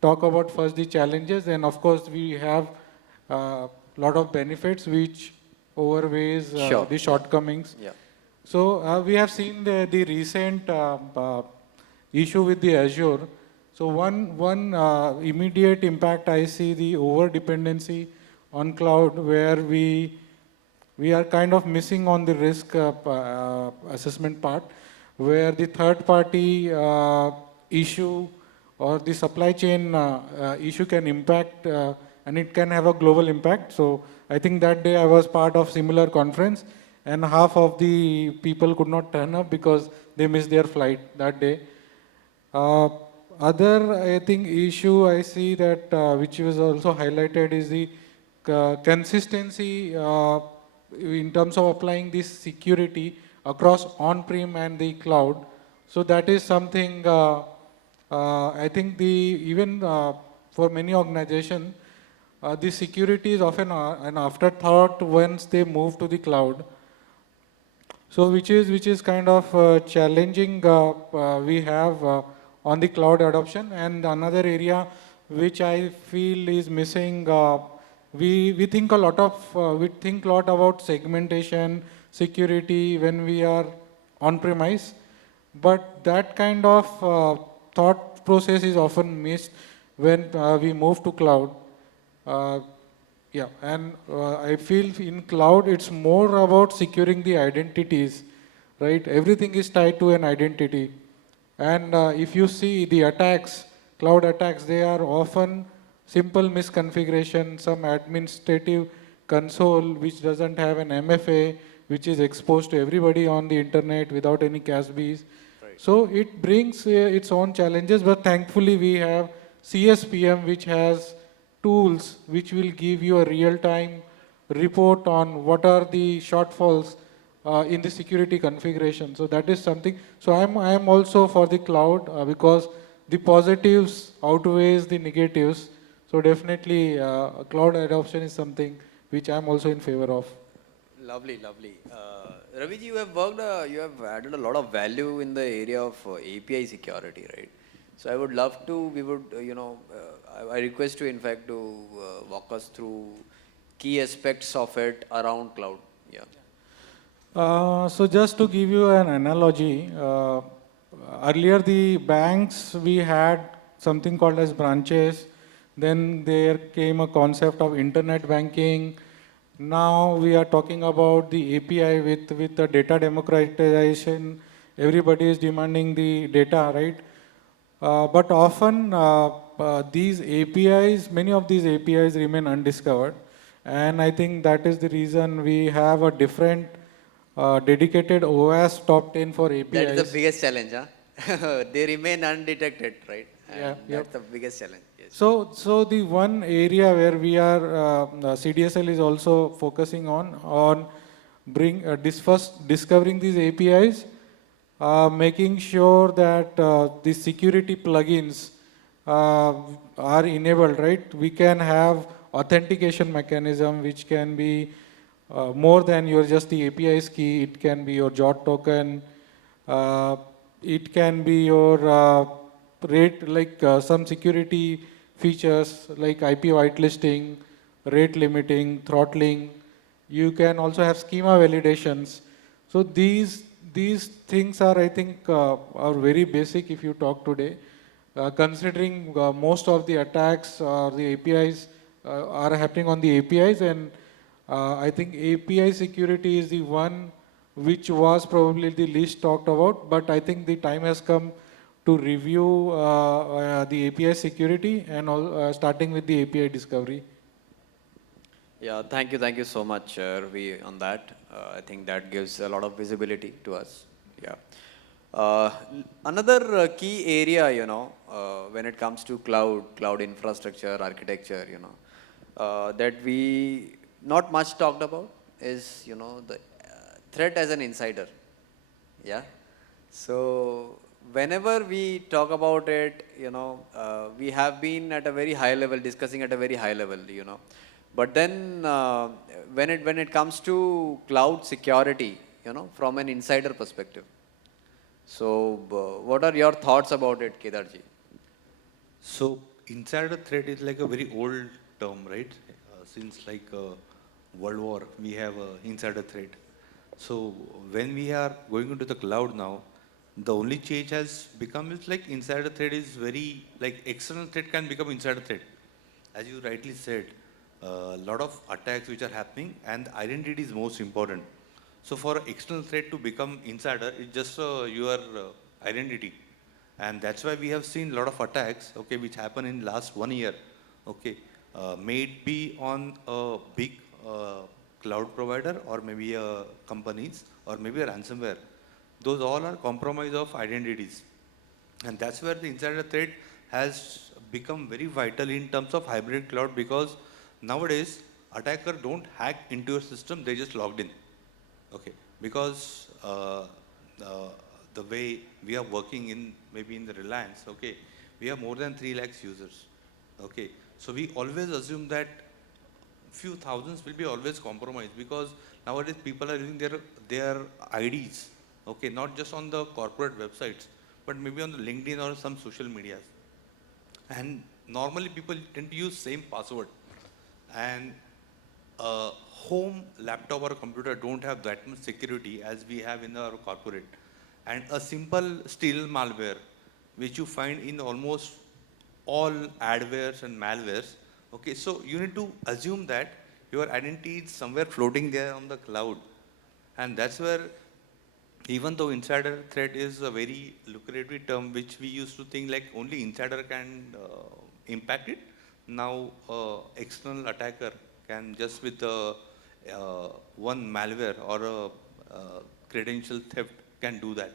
talk about first the challenges, and of course we have a lot of benefits which overweighs the shortcomings. Yeah. So we have seen the recent issue with the Azure. So one immediate impact I see the over dependency on cloud, where we are kind of missing on the risk assessment part, where the third party issue or the supply chain issue can impact and it can have a global impact. So I think that day I was part of similar conference, and half of the people could not turn up because they missed their flight that day. Other, I think, issue I see that which was also highlighted is the consistency in terms of applying this security across on-prem and the cloud. So that is something I think even for many organizations, the security is often an afterthought once they move to the cloud. So which is kind of challenging we have on the cloud adoption. And another area which I feel is missing, we think a lot about segmentation, security when we are on premise, but that kind of thought process is often missed when we move to cloud. Yeah, and I feel in cloud it's more about securing the identities, right? Everything is tied to an identity. And if you see the attacks, cloud attacks, they are often simple misconfiguration, some administrative console which doesn't have an MFA, which is exposed to everybody on the internet without any CASBs. Right. So it brings its own challenges, but thankfully we have CSPM, which has tools which will give you a real-time report on what are the shortfalls in the security configuration. So that is something. So I am also for the cloud because the positives outweighs the negatives. So definitely cloud adoption is something which I'm also in favor of. Lovely, lovely. Ravi ji, you have added a lot of value in the area of API security, right? So I would love to, I request you in fact to walk us through key aspects of it around cloud. Yeah. So just to give you an analogy, earlier the banks, we had something called as branches. Then there came a concept of internet banking. Now we are talking about the API with the data democratization. Everybody is demanding the data, right? But often these APIs, many of these APIs remain undiscovered. And I think that is the reason we have a different dedicated OS top 10 for APIs. That is the biggest challenge, huh? They remain undetected, right? And Yeah, that's yep. the biggest challenge. Yes. So the one area where we are, CDSL is also focusing on first discovering these APIs, making sure that the security plugins are enabled, right? We can have authentication mechanism which can be more than your just the API's key. It can be your JOT token. Uh, it can be your rate, like some security features like IP whitelisting, rate limiting, throttling. You can also have schema validations. So these things are, I think, are very basic if you talk today. Considering most of the attacks or the APIs are happening on the APIs, and I think API security is the one which was probably the least talked about, but I think the time has come to review the API security and starting with the API discovery. Yeah, thank you so much, Ravi, on that. I think that gives a lot of visibility to us. Yeah. Another key area, when it comes to cloud infrastructure, architecture, that we not much talked about is, the threat as an insider. Yeah. So whenever we talk about it, we have been at a very high level, discussing at a very high level, But then when it comes to cloud security, from an insider perspective. So what are your thoughts about it, Kedarji? So insider threat is like a very old term, right? Since like World War, we have insider threat. So when we are going into the cloud now, the only change has become is like insider threat is very, like external threat can become insider threat. As you rightly said, a lot of attacks which are happening and identity is most important. So for an external threat to become insider, it's just your identity. And that's why we have seen a lot of attacks, okay, which happen in last 1 year, okay, may it be on a big cloud provider or maybe companies or maybe a ransomware. Those all are compromise of identities. And that's where the insider threat has become very vital in terms of hybrid cloud, because nowadays attacker don't hack into your system, they just logged in. Okay, because the way we are working in maybe in the Reliance, okay, we have more than 3 lakhs users. Okay, so we always assume that few thousands will be always compromised, because nowadays people are using their IDs, okay, not just on the corporate websites, but maybe on the LinkedIn or some social medias. And normally people tend to use same password. And a home laptop or a computer don't have that much security as we have in our corporate. And a simple steal malware, which you find in almost all adwares and malwares. Okay, so you need to assume that your identity is somewhere floating there on the cloud. And that's where, even though insider threat is a very lucrative term, which we used to think like only insider can impact it, now external attacker can just with one malware or a credential theft can do that.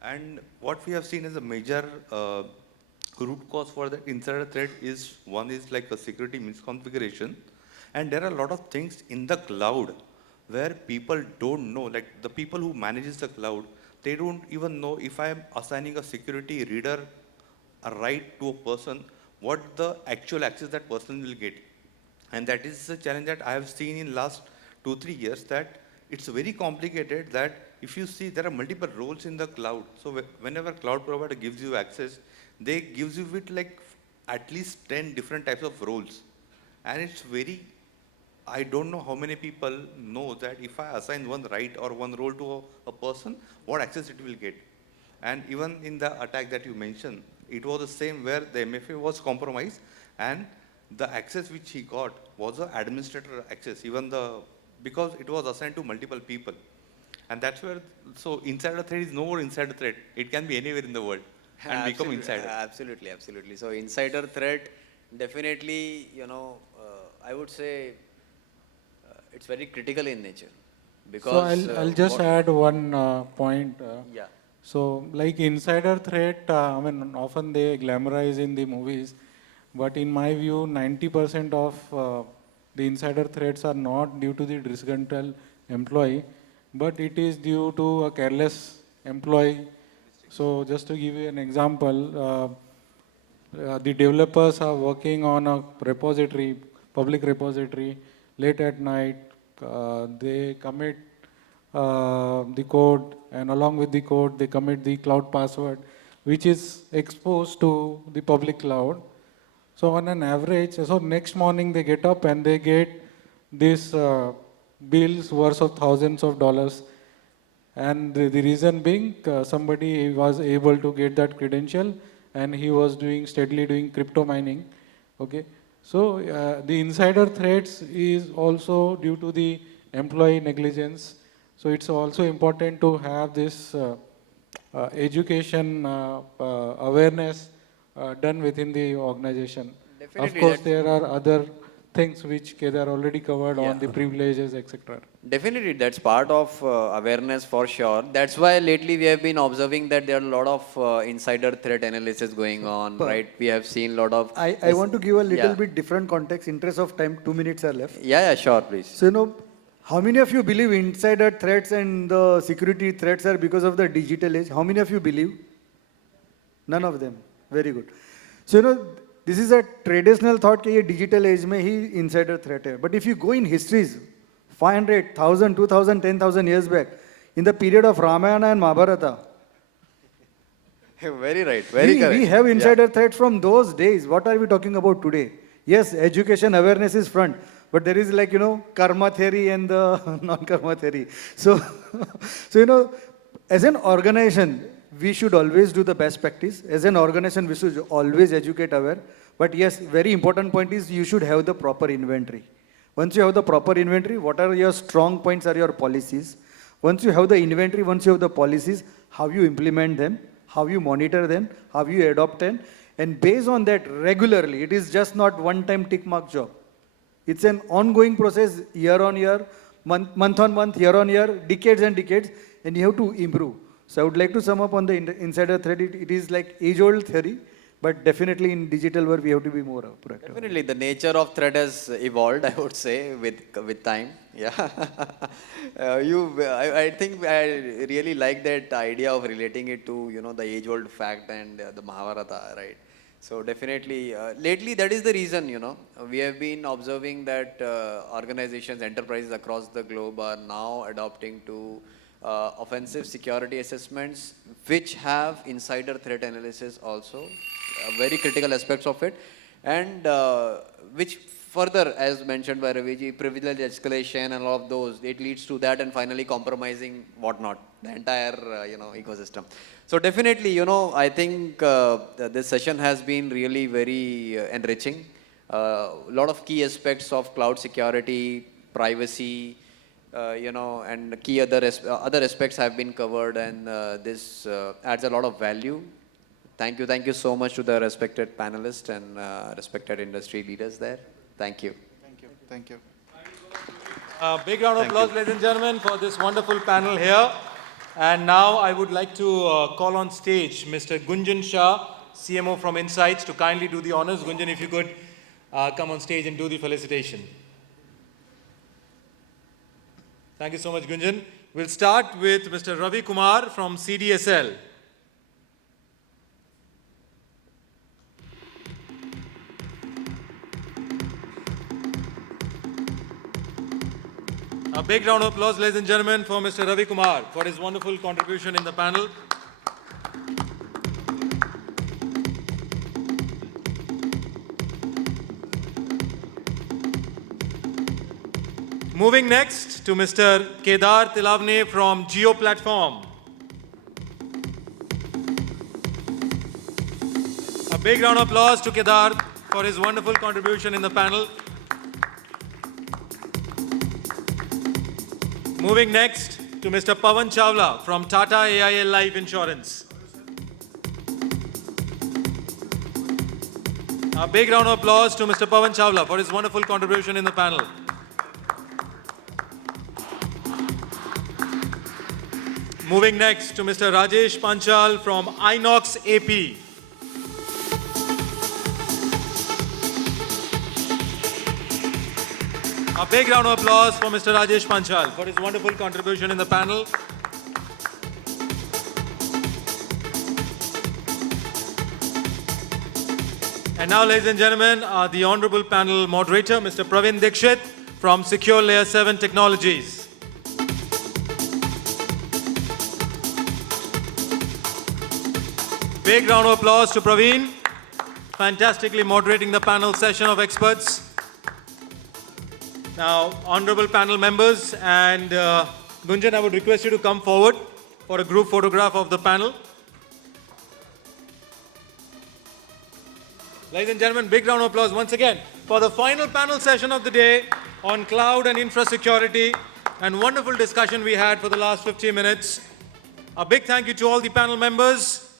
And what we have seen as a major root cause for the insider threat is, one is like a security misconfiguration. And there are a lot of things in the cloud where people don't know, like the people who manages the cloud, they don't even know if I am assigning a security reader a right to a person, what the actual access that person will get. And that is a challenge that I have seen in last 2-3 years, that it's very complicated, that if you see there are multiple roles in the cloud. So whenever cloud provider gives you access, they gives you with like at least 10 different types of roles. And it's very, I don't know how many people know that if I assign one right or one role to a person, what access it will get. And even in the attack that you mentioned, it was the same where the MFA was compromised and the access which he got was the administrator access, even because it was assigned to multiple people. And that's where, so insider threat is no more insider threat. It can be anywhere in the world and become insider. Absolutely, absolutely. So insider threat, definitely, I would say it's very critical in nature. Because So I'll just add one point. Yeah. So like insider threat, I mean, often they glamorize in the movies, but in my view, 90% of the insider threats are not due to the disgruntled employee, but it is due to a careless employee. So just to give you an example, the developers are working on a repository, public repository, late at night. They commit the code, and along with the code, they commit the cloud password, which is exposed to the public cloud. So on an average, so next morning they get up and they get these bills worth of thousands of dollars. And the reason being, somebody was able to get that credential and he was steadily doing crypto mining. Okay. So the insider threats is also due to the employee negligence. So it's also important to have this education awareness done within the organization. Of Definitely, course, there are other things which Kedar already covered on Yeah. the privileges, etc. Definitely, that's part of awareness for sure. That's why lately we have been observing that there are a lot of insider threat analysis going on, right? We have seen a lot of. I want to give a little Yeah. bit different context. Interest of time, 2 minutes are left. Yeah, sure, please. So, how many of you believe insider threats and the security threats are because of the digital age? How many of you believe? None of them. Very good. So, this is a traditional thought that digital age mein hi insider threat hai. But if you go in histories, 500, 1000, 2000, 10,000 years back, in the period of Ramayana and Mahabharata, Very right. Very correct. we have Yeah. insider threats from those days. What are we talking about today? Yes, education awareness is front, but there is karma theory and the non-karma theory. So, so as an organization, we should always do the best practice. As an organization, we should always educate aware. But yes, very important point is you should have the proper inventory. Once you have the proper inventory, what are your strong points are your policies. Once you have the inventory, once you have the policies, how you implement them, how you monitor them, how you adopt them. And based on that regularly, it is just not one-time tick mark job. It's an ongoing process year on year, month on month, year on year, decades and decades, and you have to improve. So I would like to sum up on the insider threat. It is like age-old theory, but definitely in digital world, we have to be more proactive. Definitely, the nature of threat has evolved, I would say, with time. Yeah. I think I really like that idea of relating it to, the age-old fact and the Mahabharata, right? So definitely, lately that is the reason, we have been observing that organizations, enterprises across the globe are now adopting to offensive security assessments, which have insider threat analysis also, very critical aspects of it, and which further, as mentioned by Ravi, privilege escalation and all of those, it leads to that and finally compromising whatnot, the entire ecosystem. So definitely, I think this session has been really very enriching. A lot of key aspects of cloud security, privacy, and key other aspects have been covered, and this adds a lot of value. Thank you so much to the respected panelists and respected industry leaders there. Thank you. Thank you. Thank you. A big round of applause, ladies and gentlemen, for this wonderful panel here. And now I would like to call on stage Mr. Gunjan Shah, CMO from Insights, to kindly do the honors. Gunjan, if you could come on stage and do the felicitation. Thank you so much, Gunjan. We'll start with Mr. Ravi Kumar from CDSL. A big round of applause, ladies and gentlemen, for Mr. Ravi Kumar for his wonderful contribution in the panel. Moving next to Mr. Kedar Telavane from Jio Platform. A big round of applause to Kedar for his wonderful contribution in the panel. Moving next to Mr. Pawan Chawla from Tata AIL Life Insurance. A big round of applause to Mr. Pawan Chawla for his wonderful contribution in the panel. Moving next to Mr. Rajesh Panchal from INOX AP. A big round of applause for Mr. Rajesh Panchal for his wonderful contribution in the panel. And now, ladies and gentlemen, the honorable panel moderator, Mr. Praveen Dixit from Secure Layer 7 Technologies. Big round of applause to Praveen, fantastically moderating the panel session of experts. Now, honorable panel members and Gunjan, I would request you to come forward for a group photograph of the panel. Ladies and gentlemen, big round of applause once again for the final panel session of the day on cloud and infra security, and wonderful discussion we had for the last 50 minutes. A big thank you to all the panel members.